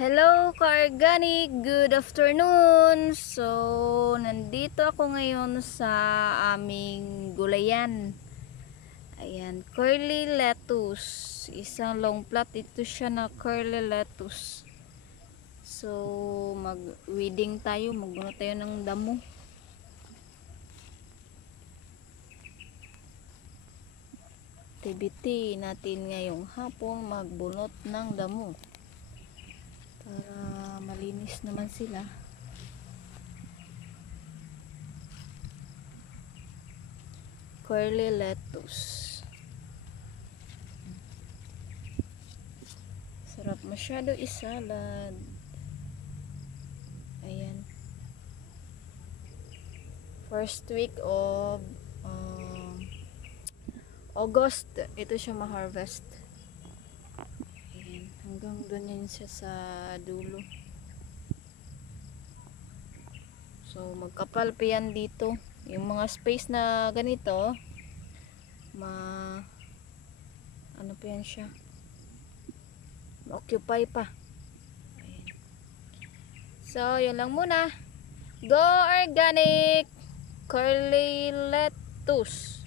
Hello, ka-organic! Good afternoon! So, nandito ako ngayon sa aming gulayan. Ayan, curly lettuce. Isang long plat. Ito siya na curly lettuce. So, mag-weeding tayo. Magbunot tayo ng damo. Activity natin ngayong hapon, magbunot ng damo. Para malinis naman sila. Curly lettuce. Sarap masyado isalad. Ayan. First week of August, ito siya ma-harvest. Ayan. Hanggang doon yan siya sa dulo. So, magkapal pa yan dito. Yung mga space na ganito, ano pa yan siya? Ma-occupy pa. Ayan. So, yun lang muna. Go organic! Curly lettuce.